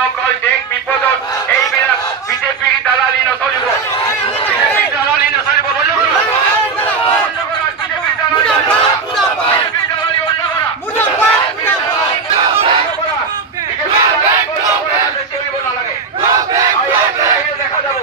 বন্ধুসকল দেশ বিপদত এইবিলাক বিজেপিৰ দালালি নচলিব বিজেপিৰ দালালি নচলিব বন্ধ কৰা বিজেপিৰ দালালি বিজেপিৰ দালালি বন্ধ কৰা চলিব নালাগে দেখা যাব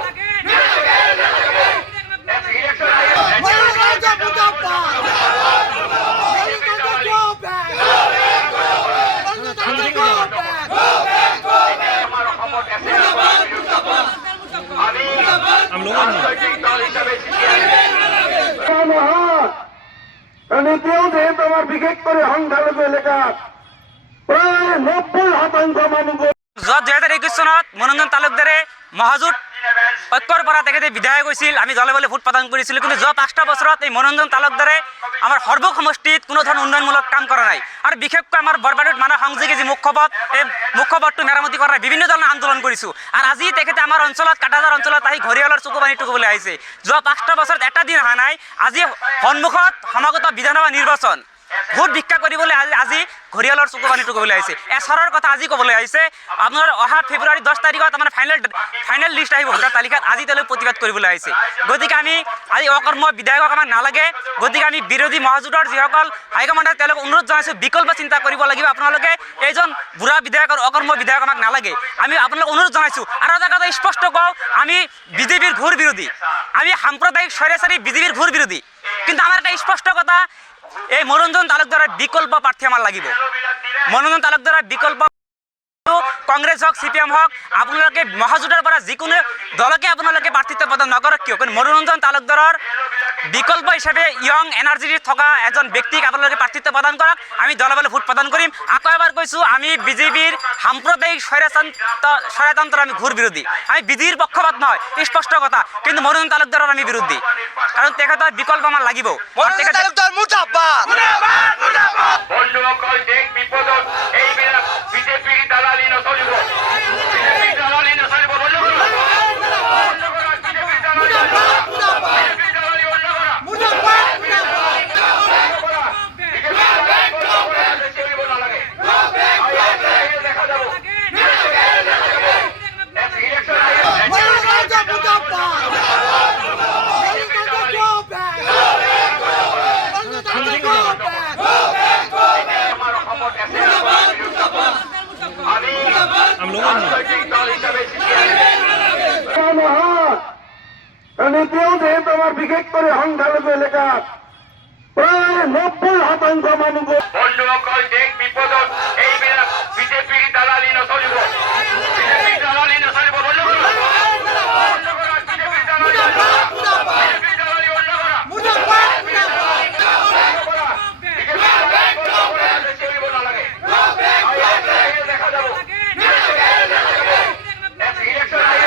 আমার বিশেষ করে সংখ্যালঘু এলাকাত প্রায় 90% মানুষ যোৱা 2021 চনত মনোৰঞ্জন তালুকদাৰে মহাজোঁট ঐক্যৰ পৰা তেখেতে বিধায়ক হৈছিল। আমি দলে বলে ভোট প্ৰদান কৰিছিলোঁ, কিন্তু যোৱা 5টা বছৰত এই মনোৰঞ্জন তালুকদাৰে আমাৰ সৰ্ব সমষ্টিত কোনো ধৰণৰ উন্নয়নমূলক কাম কৰা নাই। আৰু বিশেষকৈ আমাৰ বৰবাদুত মানৱ সংযোগী যি মুখ্যপথ, এই মুখ্যপথটো মেৰামতি কৰাৰ বিভিন্ন ধৰণৰ আন্দোলন কৰিছোঁ। আৰু আজি তেখেতে আমাৰ অঞ্চলত কাটাজাৰ অঞ্চলত আহি ঘৰিয়ালৰ চকু পানী টুকিবলৈ আহিছে। যোৱা 5টা বছৰত এটা দিন অহা নাই। আজি সন্মুখত সমাগত বিধানসভা নিৰ্বাচন, ভোট ভিক্ষা কৰিবলৈ আজি ঘৰিয়ালৰ চকু পানী টুকিবলৈ আহিছে। এচৰৰ কথা আজি ক'বলৈ আহিছে। আপোনাৰ অহা ফেব্ৰুৱাৰী 10 তাৰিখত আমাৰ ফাইনেল লিষ্ট আহিব ভোটাৰ তালিকাত, আজি তেওঁলোকে প্ৰতিবাদ কৰিবলৈ আহিছে। গতিকে আমি আজি অকৰ্ম বিধায়কক আমাক নালাগে। গতিকে আমি বিৰোধী মহাজোঁটৰ যিসকল হাইকমাণ্ডক তেওঁলোকক অনুৰোধ জনাইছোঁ, বিকল্প চিন্তা কৰিব লাগিব। আপোনালোকে এইজন বুঢ়া বিধায়ক আৰু অকৰ্ম বিধায়ক আমাক নালাগে। আমি আপোনালোকক অনুৰোধ জনাইছোঁ। আৰু এটা কথা স্পষ্ট কওঁ, আমি বিজেপিৰ ঘোৰ বিৰোধী, আমি সাম্প্ৰদায়িক স্বৈৰাচাৰী বিজেপিৰ ঘোৰ বিৰোধী। কিন্তু আমাৰ এটা স্পষ্ট কথা, এই মনোৰঞ্জন তালুকদাৰৰ বিকল্প প্ৰাৰ্থী আমাৰ লাগিব। মনোৰঞ্জন তালুকদাৰৰ বিকল্প কংগ্ৰেছ হওক, CPM হওক, আপোনালোকে মহাজোঁটৰ পৰা যিকোনো দলকে আপোনালোকে প্ৰাৰ্থিত্ব প্ৰদান নকৰক কিয়, কিন্তু মনোৰঞ্জন তালুকদাৰৰ বিকল্প হিচাপে ইয়ং এনাৰ্জি থকা এজন ব্যক্তিক আপোনালোকে প্ৰাৰ্থিত্ব প্ৰদান কৰক। আমি দলে বলে ভোট প্ৰদান কৰিম। আকৌ এবাৰ কৈছোঁ, আমি বিজেপিৰ সাম্প্ৰদায়িক স্বৈৰতন্ত্ৰৰ আমি ঘোৰ বিৰোধী। আমি বিজেপিৰ পক্ষপাত নহয়, স্পষ্ট কথা। কিন্তু মনোৰঞ্জন তালুকদাৰৰ আমি বিৰোধী, কাৰণ তেখেতৰ বিকল্প আমাৰ লাগিব। বন্ধুসকল দেশ বিপদত এইবিলাক বিজেপিৰ দালালি নচলিব বিজেপিৰ দালালি নচলিব বন্ধ কৰা বিজেপিৰ দালালি বিজেপিৰ দালালি বন্ধ কৰা চলিব নালাগে দেখা যাব আমার বিশেষ করে সংখ্যালঘু এলাকাত প্রায় 90% মানুষ বন্ধুসকল দেশ বিপদত এইবিলাক বিজেপিৰ দালালি নচলিব